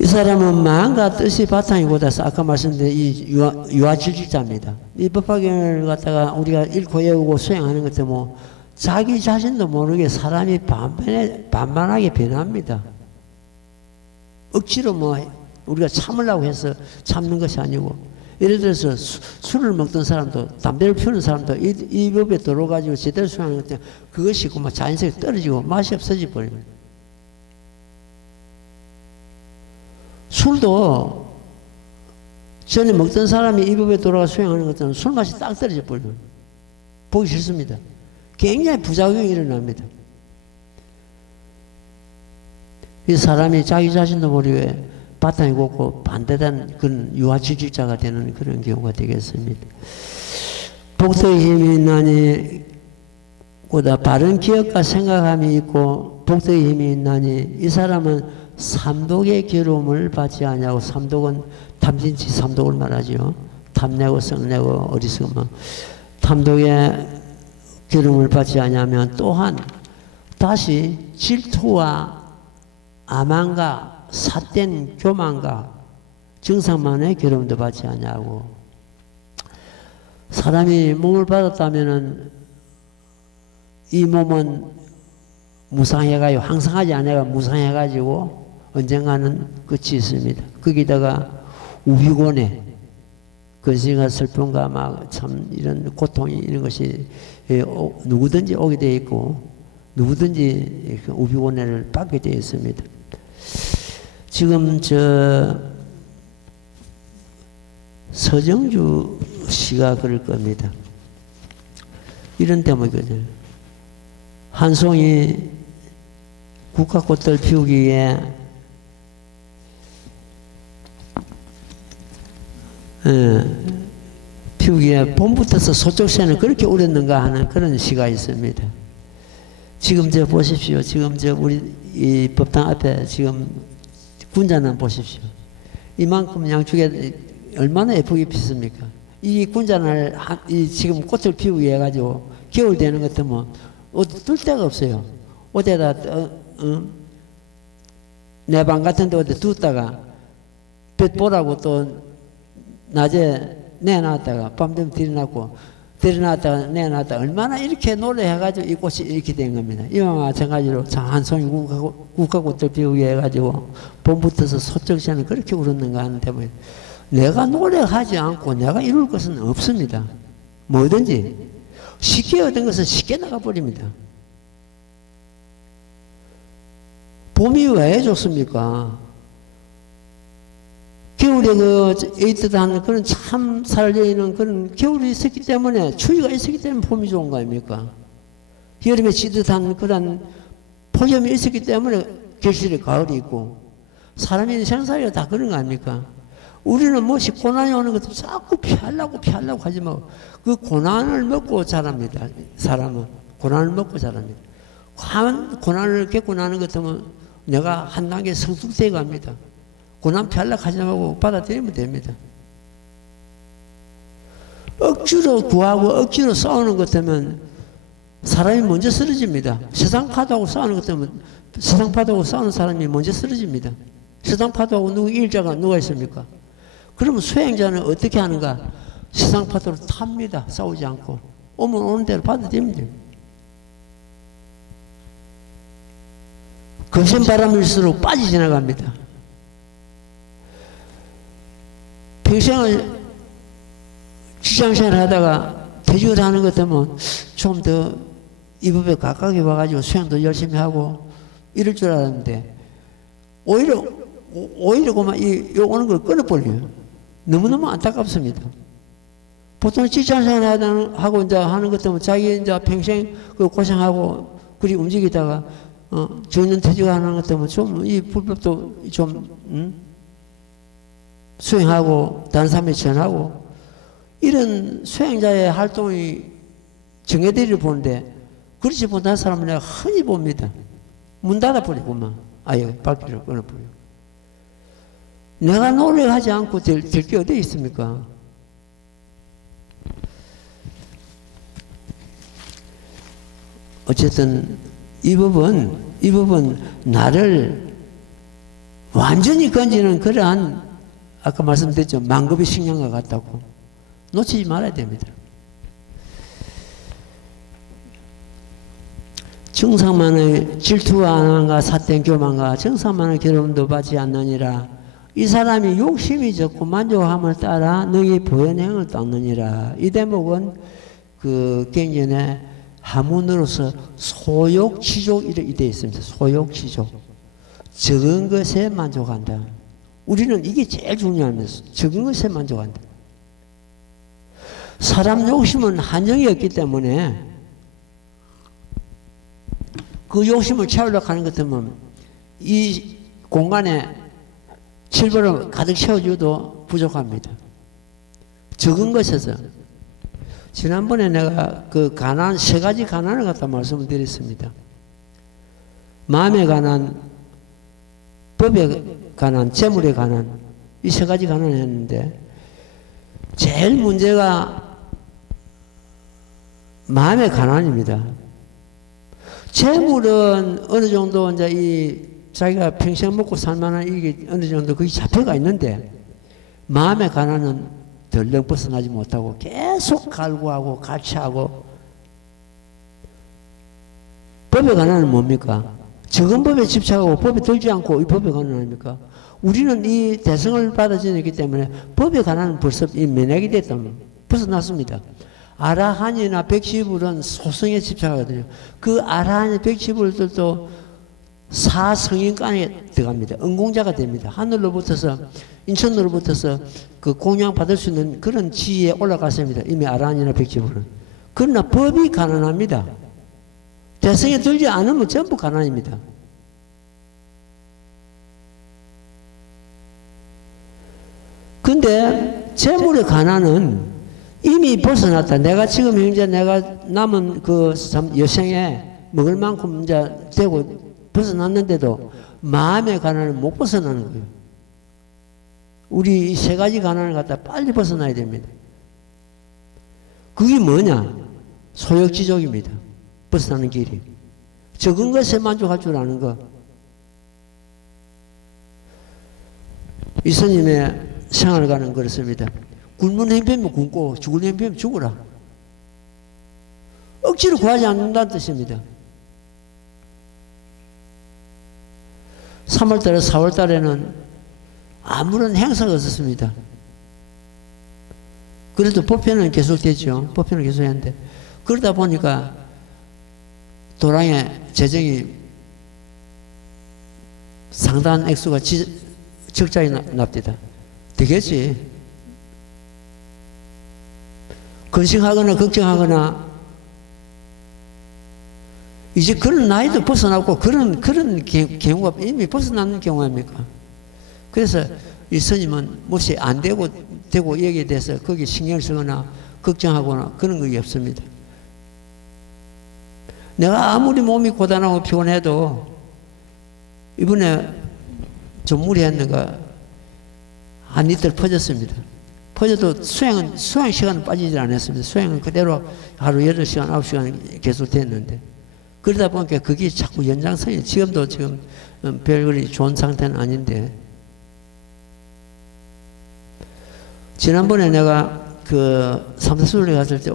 이 사람은 마음과 뜻이 바탕이 고다서 아까 말씀드린 이 유아질질자입니다. 이 법화경을 갖다가 우리가 읽고 외우고 수행하는 것 때문에 자기 자신도 모르게 사람이 반반하게 변합니다. 억지로 뭐 우리가 참으려고 해서 참는 것이 아니고 예를 들어서 술을 먹던 사람도 담배를 피우는 사람도 이 법에 들어가지고 제대로 수행하는 때 그것이 뭐 자연스럽게 떨어지고 맛이 없어져 버립니다. 술도 전에 먹던 사람이 이 법에 돌아가 수행하는 것들은 술 맛이 딱 떨어져 버려요. 보기 싫습니다. 굉장히 부작용이 일어납니다. 이 사람이 자기 자신도 모르게 바탕이 곱고 반대된 그런 유아지질자가 되는 그런 경우가 되겠습니다. 복덕의 힘이 있나니 보다 바른 기억과 생각함이 있고 복덕의 힘이 있나니 이 사람은 삼독의 괴로움을 받지 않냐고. 삼독은 탐진치 삼독을 말하죠. 탐내고 썩내고 어리석으면 탐독의 괴로움을 받지 않냐면 또한 다시 질투와 아만과 삿된 교만과 증상만의 괴로움도 받지 않냐고. 사람이 몸을 받았다면은 이 몸은 무상해가지고 항상하지 않아가 무상해가지고 언젠가는 끝이 있습니다. 거기다가 우비곤에 근심과 슬픔과 막 참 이런 고통이 이런 것이 누구든지 오게 되어 있고 누구든지 우비곤해를 받게 되어 있습니다. 지금 저 서정주 씨가 그럴 겁니다. 이런 대목이거든요. 한 송이 국화꽃들 피우기에 피우기에 봄부터서 소쪽새는 그렇게 울었는가 하는 그런 시가 있습니다. 지금 저 보십시오. 지금 저 우리 이 법당 앞에 지금 군자는 보십시오. 이만큼 양쪽에 얼마나 예쁘게 피습니까? 이 군자를 지금 꽃을 피우게 해가지고 겨울 되는 것 같으면 어디 둘 데가 없어요. 어디에다 내 방 같은 데 어디 뒀다가 볕 보라고 또 낮에 내놨다가 밤 되면 들여놨다가 내놨다가 얼마나 이렇게 노래해가지고 이 꽃이 이렇게 된 겁니다. 이와 마찬가지로 한 송이 국화꽃들 피우게 해가지고 봄부터서 소쩍새는 그렇게 울었는가 하는데 뭐 내가 노력하지 않고 내가 이룰 것은 없습니다. 뭐든지 쉽게 얻은 것은 쉽게 나가버립니다. 봄이 왜 좋습니까? 겨울에 그 에이트한 그런 참 살려있는 그런 겨울이 있었기 때문에 추위가 있었기 때문에 봄이 좋은 거 아닙니까? 여름에 지듯한 그런 폭염이 있었기 때문에 결실에 가을이 있고 사람이 생사가 다 그런 거 아닙니까? 우리는 무엇이 고난이 오는 것도 자꾸 피하려고 하지 마. 그 고난을 먹고 자랍니다. 사람은 고난을 먹고 자랍니다. 고난을 겪고 나는 것 같으면 내가 한 단계 성숙되어 갑니다. 고난 피하려고 하지 말고 받아들이면 됩니다. 억지로 구하고 억지로 싸우는 것 같으면 사람이 먼저 쓰러집니다. 세상 파도하고 싸우는 것 같으면 세상 파도하고 싸우는 사람이 먼저 쓰러집니다. 세상 파도하고 누구 일자가 누가 있습니까? 그러면 수행자는 어떻게 하는가? 세상 파도를 탑니다. 싸우지 않고. 오면 오는 대로 받아들이면 됩니다. 거센 바람일수록 빠지 지나갑니다. 평생을 직장생활 하다가 퇴직을 하는 것 같으면 좀 더 이 법에 가까이 와가지고 수행도 열심히 하고 이럴 줄 알았는데 오히려 그만 이 오는 걸 끊어버려요. 너무너무 안타깝습니다. 보통 직장생활 하고 이제 하는 것 같으면 자기 이제 평생 그 고생하고 그리 움직이다가 정년 퇴직하는 것 같으면 좀 이 불법도 좀 수행하고 다른 사람이 전하고 이런 수행자의 활동이 정해대를 보는데 그렇지 못한 사람은 내가 흔히 봅니다. 문 닫아버리고만 아예 발길을 끊어버리고 내가 노력하지 않고 될 게 어디 있습니까? 어쨌든 이 법은 나를 완전히 건지는 그러한 아까 말씀드렸죠. 만급의 식량과 같다고. 놓치지 말아야 됩니다. 정상만의 질투와 안함과 삿된 교만과 정상만의 괴로움도 받지 않느니라. 이 사람이 욕심이 적고 만족함을 따라 너희 보현행을 닦느니라. 이 대목은 그 경전에 하문으로서 소욕치족 이렇게 되어 있습니다. 소욕치족. 적은 것에 만족한다. 우리는 이게 제일 중요합니다. 적은 것에 만족한다. 사람 욕심은 한정이 없기 때문에 그 욕심을 채우려고 하는 것 같으면 이 공간에 칠벌을 가득 채워줘도 부족합니다. 적은 것에서. 지난번에 내가 그 가난, 세 가지 가난을 갖다 말씀을 드렸습니다. 마음의 가난, 법의 가난, 재물의 가난, 이 세 가지 가난을 했는데, 제일 문제가 마음의 가난입니다. 재물은 어느 정도 이제 이 자기가 평생 먹고 살만한 이게 어느 정도 그게 잡혀가 있는데, 마음의 가난은 덜렁 벗어나지 못하고 계속 갈구하고 갈취하고. 법의 가난은 뭡니까? 적은 법에 집착하고 법에 들지 않고 이 법의 가난 아닙니까? 우리는 이 대성을 받아 지냈기 때문에 법의 가난은 벌써 이 면역이 됐다면 벗어났습니다. 아라한이나 백시불은 소성에 집착하거든요. 그 아라한의 백시불들도 사성인간에 들어갑니다. 응공자가 됩니다. 하늘로부터서 인천으로부터서 그 공양 받을 수 있는 그런 지위에 올라갔습니다. 이미 아라한이나 백시불은. 그러나 법이 가난합니다. 대성에 들지 않으면 전부 가난입니다. 근데 재물의 가난은 이미 벗어났다. 내가 지금 현재 내가 남은 그 여생에 먹을 만큼 이제 되고 벗어났는데도 마음의 가난을 못 벗어나는 거예요. 우리 이 세 가지 가난을 갖다 빨리 벗어나야 됩니다. 그게 뭐냐? 소욕지족입니다. 벗어나는 길이. 적은 것에 만족할 줄 아는 것. 이 스님의 생활을 가는 그렇습니다. 굶는 행편이면 굶고 죽을 행편이면 죽어라. 억지로 구하지 않는다는 뜻입니다. 3월달에 4월달에는 아무런 행사가 없었습니다. 그래도 법회는 계속됐죠. 법회는 계속했는데 그러다 보니까 도량의 재정이 상당한 액수가 적자에 납니다. 되겠지. 근심하거나 걱정하거나 이제 그런 나이도 벗어났고 그런 경우가 이미 벗어나는 경우 아닙니까? 그래서 이 스님은 몹시 안 되고 여기에 대해서 거기에 신경을 쓰거나 걱정하거나 그런 게 없습니다. 내가 아무리 몸이 고단하고 피곤해도 이번에 좀 무리했는가 한 이틀 퍼졌습니다. 퍼져도 수행 시간은 빠지질 않았습니다. 수행은 그대로 하루 8시간, 9시간 계속 됐는데 그러다 보니까 그게 자꾸 연장선이 지금도 지금 별그리 좋은 상태는 아닌데 지난번에 내가 그 삼사수를 갔을 때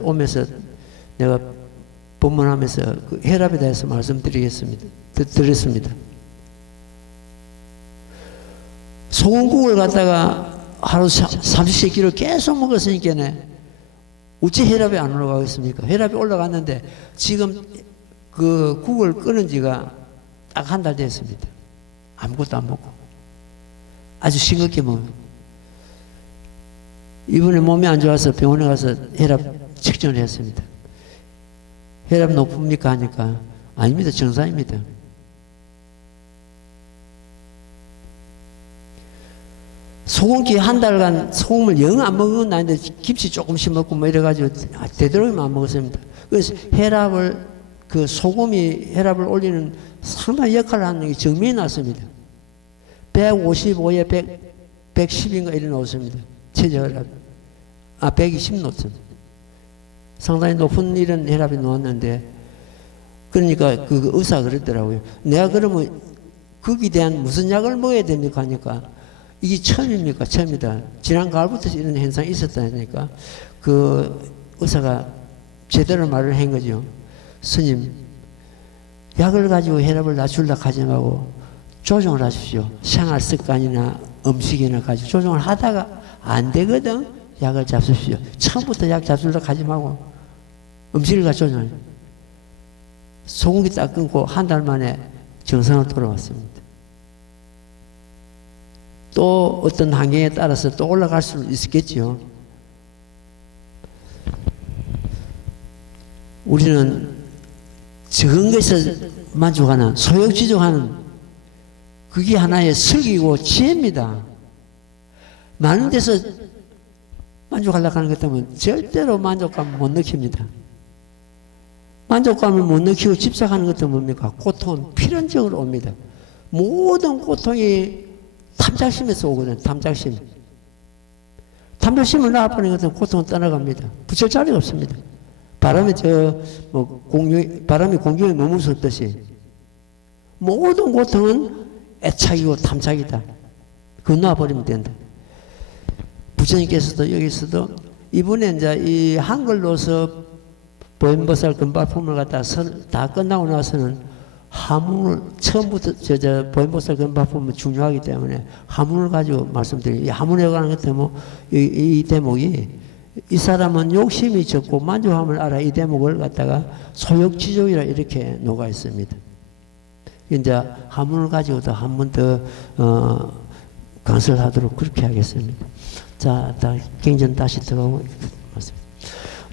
오면서 내가 법문하면서 그 혈압에 대해서 드렸습니다. 소금국을 갖다가 하루 30kg 계속 먹었으니까 어찌 혈압이 안 올라가겠습니까? 혈압이 올라갔는데 지금 그 국을 끊은 지가 딱 한 달 됐습니다. 아무것도 안 먹고 아주 싱겁게 먹어요. 이번에 몸이 안 좋아서 병원에 가서 혈압 측정을 했습니다. 혈압 높습니까? 하니까 아닙니다. 정상입니다. 소금기 한 달간 소금을 영 안 먹은 건 아닌데 김치 조금씩 먹고 뭐 이래가지고 되도록이면 안 먹었습니다. 그래서 혈압을 그 소금이 혈압을 올리는 상당히 역할을 하는 게 증명이 났습니다. 155에 110인가 이래 나왔습니다. 최저혈압. 120 놓습니다. 상당히 높은 이런 혈압이 나왔는데 그러니까 그 의사가 그랬더라고요. 내가 그러면 거기에 대한 무슨 약을 먹어야 됩니까? 하니까 이게 처음입니까? 처음이다. 지난 가을부터 이런 현상이 있었다니까 그 의사가 제대로 말을 한 거죠. 스님, 약을 가지고 혈압을 낮추려고 하지 말고 조정을 하십시오. 생활 습관이나 음식이나 가지고 조정을 하다가 안 되거든. 약을 잡수십시오. 처음부터 약 잡수려고 하지 말고 음식을 가지고 조정을. 소고기 딱 끊고 한 달 만에 정상으로 돌아왔습니다. 또 어떤 환경에 따라서 또 올라갈 수는 있겠죠. 우리는 적은 것에 만족하는, 소욕지족하는 그게 하나의 슬기고 지혜입니다. 많은 데서 만족하려고 하는 것 때문에 절대로 만족감을 못 느낍니다. 만족감을 못 느끼고 집착하는 것도 뭡니까? 고통은 필연적으로 옵니다. 모든 고통이 탐작심에서 오거든요. 탐작심. 탐작심을 낳아버리는 것은 고통은 떠나갑니다. 붙일 자리가 없습니다. 바람이 바람이 공중에 머무르듯이 모든 고통은 애착이고 탐착이다. 그거 놔버리면 된다. 부처님께서도 여기서도 이번에 이제 이 한글로서 보현보살 금발품을 갖다 다 끝나고 나서는 하문을 처음부터 보현보살 금발품은 중요하기 때문에 하문을 가지고 말씀드려요. 이 하문에 관한 것 때문에 이 대목이 이 사람은 욕심이 적고 만족함을 알아 이 대목을 갖다가 소욕지족이라 이렇게 녹아 있습니다. 이제 하문을 가지고도 한 번 더 강설을 하도록 그렇게 하겠습니다. 자, 경전 다시 들어가고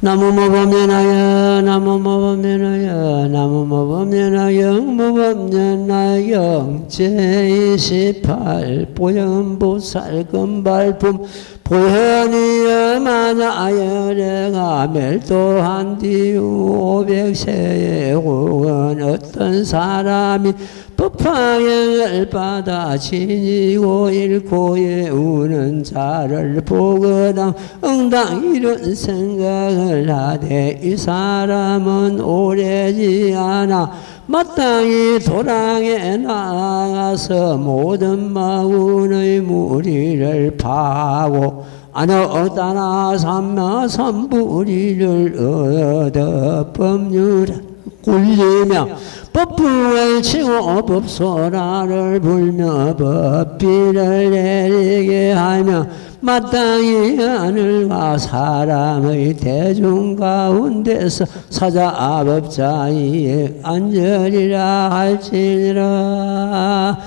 나무모범연하여 나무모범연하여 나무모범연하여 무범연하여 제28 보현보살 금발품 보현이여 만야여래가 멸도한 뒤후 500세에 혹은 어떤 사람이 법화행을 받아 지니고 잃고 예우는 자를 보거당 응당 이런 생각을 하되 이 사람은 오래지 않아 마땅히 도랑에 나가서 모든 마운의 무리를 파고 안어다나 삼마 삼부리를 얻어 법률을 굴리며 법부를 치고 법소라를 불며 법비를 내리게 하며 마땅히 하늘과 사람의 대중 가운데서 사자법자의 안전이라 할지니라.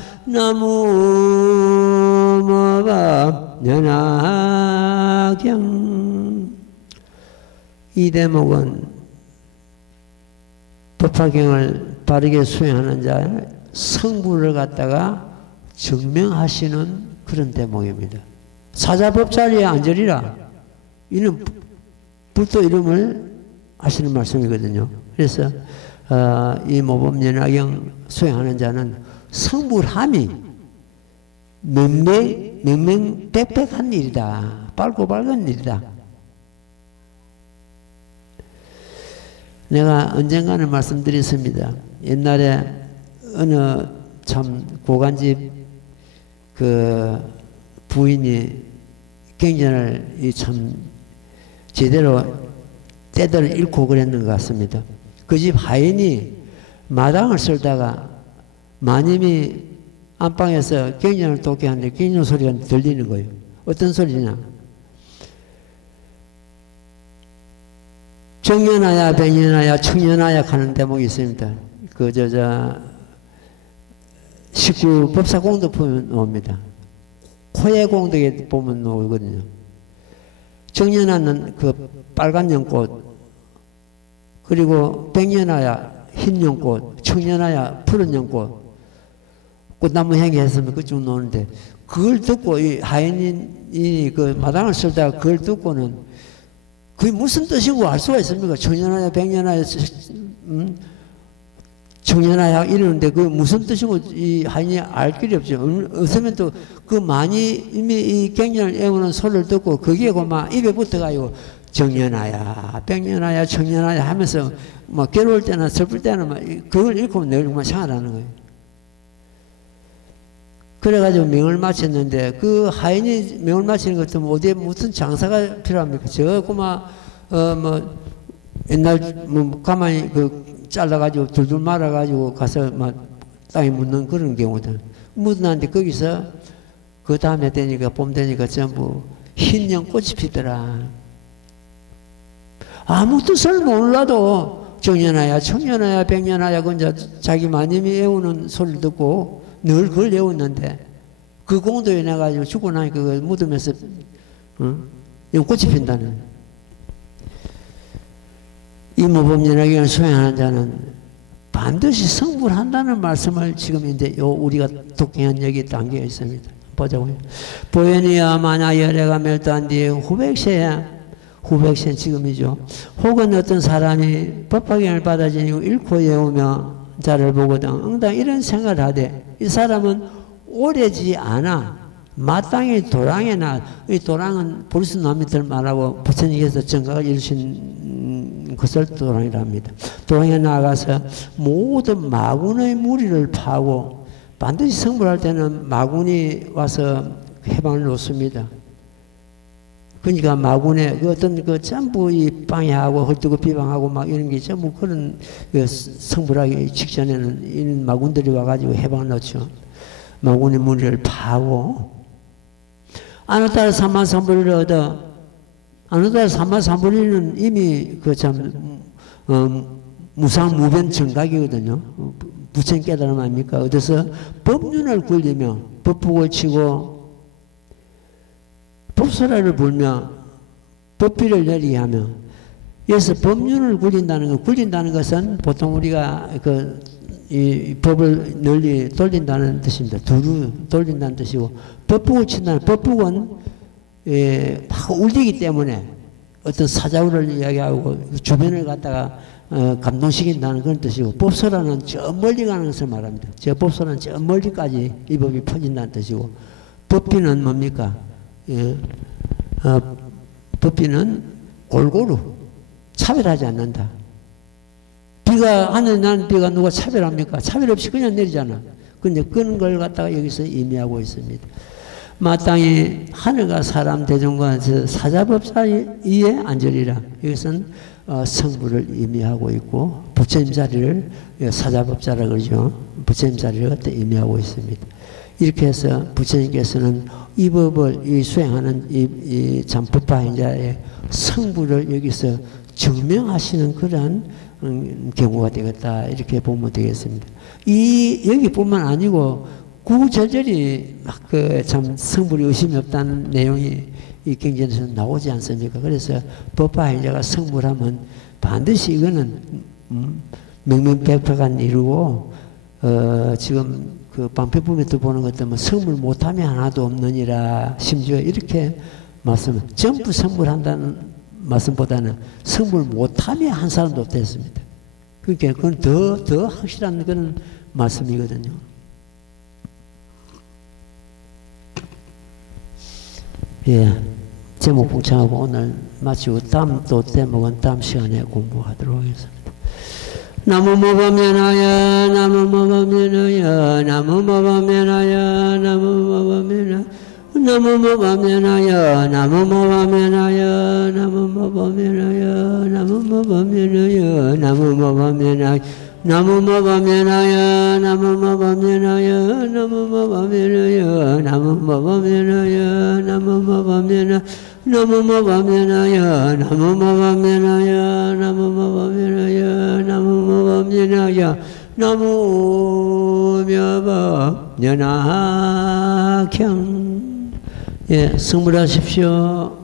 나무모법연화경. 이 대목은 법화경을 바르게 수행하는 자의 성부를 갖다가 증명하시는 그런 대목입니다. 사자법자리에 앉으리라. 이는 불도 이름을 하시는 말씀이거든요. 그래서 이 모범연화경 수행하는 자는 성불함이 명명백백한 일이다. 밝고 밝은 일이다. 내가 언젠가는 말씀드렸습니다. 옛날에 어느 참 고간집 그 부인이 경전을 참 제대로 때들을 잃고 그랬는 것 같습니다. 그 집 하인이 마당을 쓸다가 마님이 안방에서 경전을 돕게 하는데 경전 소리가 들리는 거예요. 어떤 소리냐? 정년하야 백년하야 청년하야 하는 대목이 있습니다. 그 19 법사공덕 보면 나옵니다. 코의 공덕에 보면 나오거든요. 정년하는 그 빨간 연꽃, 그리고 백년하야 흰 연꽃, 청년하야 푸른 연꽃, 꽃나무 향기 했으면 그쪽 나오는데, 그걸 듣고 이 하인이 그 마당을 쓸다가 그걸 듣고는 그게 무슨 뜻이고 알 수가 있습니까? 청년하야 백년하야 청년하야 이러는데 그 무슨 뜻이고 이 하인이 알 길이 없죠. 없으면 또 그 많이 이미 이 경전을 애우는 소리를 듣고 거기에 막 입에 붙어가지고 정년하야 백년하야 청년하야 하면서 막 괴로울 때나 슬플 때는 막 그걸 읽고 내가 생각하는 거예요. 그래가지고 명을 마쳤는데 그 하인이 명을 마치는 것도 어디에 무슨 장사가 필요합니까? 저거만 뭐 옛날 뭐 가만히 그 잘라가지고 둘둘 말아가지고 가서 막 땅에 묻는 그런 경우들. 묻어놨는데 거기서 그 다음에 되니까 봄 되니까 전부 흰 연꽃이 피더라. 아무 뜻을 몰라도 정년하야 청년하야 백년하야 그건 자기 마님이 애우는 소리를 듣고 늘 그걸 애웠는데 그 공도에 나가지고 죽고 나니까 그걸 묻으면서 연꽃이 핀다는. 이 무법연하경을 수행하는 자는 반드시 성불한다는 말씀을 지금 이제 우리가 독행한 여기 담겨 있습니다. 보자고요. 보현이야 만약 열애가 멸도한 뒤에 후백세 지금이죠. 혹은 어떤 사람이 법화경을 받아지니고 잃고 예우며 자를 보거든 응당 이런 생각을 하되 이 사람은 오래지 않아 마땅히 도랑에 이 도랑은 보리스 남이들 말하고 부처님께서 정각을 이루신 것을 도랑이라 합니다. 도랑에 나가서 모든 마군의 무리를 파고 반드시 성불할 때는 마군이 와서 해방을 놓습니다. 그러니까 마군에 어떤 전부 이 방해하고 헐뜯고 비방하고 막 이런 게 전부 그런 성불하기 직전에는 이 마군들이 와가지고 해방을 놓죠. 마군의 무리를 파고 아누따라 삼만삼불리를 얻어 아누따라 삼만삼불리는 이미 무상무변 정각이거든요. 부처님 깨달음 아닙니까? 어디서 법륜을 굴리며 법복을 치고 법소라를 불며 법비를 내리게 하며 여기서 법륜을 굴린다는 것은 보통 우리가 이 법을 널리 돌린다는 뜻입니다. 두루 돌린다는 뜻이고 법복을 친다는 법복은 막 울리기 때문에 어떤 사자우를 이야기하고 주변을 갖다가 감동시킨다는 그런 뜻이고 법소라는 저 멀리 가는 것을 말합니다. 저 법소라는 저 멀리까지 이 법이 퍼진다는 뜻이고 법비는 뭡니까? 법비는 골고루 차별하지 않는다. 비가 하늘 나는 비가 누가 차별합니까? 차별 없이 그냥 내리잖아. 근데 그런 걸 갖다가 여기서 의미하고 있습니다. 마땅히 하늘과 사람 대중과 사자법사이에 앉으리라. 이것은 성부를 의미하고 있고 부처님 자리를 사자법자라 그러죠. 부처님 자리를 갖다 의미하고 있습니다. 이렇게 해서 부처님께서는 이 법을 수행하는 이 참법파행자의 성부를 여기서 증명하시는 그런 경우가 되겠다 이렇게 보면 되겠습니다. 여기뿐만 아니고 구절절이 막 참 성불이 의심이 없다는 내용이 이 경전에서 나오지 않습니까? 그래서 법화행자가 성불하면 반드시 이거는 명명백백한 이루고 지금 그 방패부에도 보는 것 때문에 성불 못함이 하나도 없느니라 심지어 이렇게 말씀 전부 성불한다는 말씀보다는 성불 못함이 한 사람도 없댔습니다. 그러니까 그건 더 확실한 그런 말씀이거든요. 예, 제목 봉창하고 오늘 마치고 다음 또 제목은 다음 시간에 공부하도록 하겠습니다. 나무모범면하여 나무모범면하여 나무모범면하여 나무모범면하여 나무모범면하여 나무모범면하여 나무모범면하여 나무모범면하여 나무모범면하여 나무모범면하여 나무모범면하여 나무모범면하여 나무모범면하여 나무모범면하여 나무모범면하여 나무모범면하여 나무모범면하여 나무모범면하여 나무묘법연화경 예, 성불하십시오.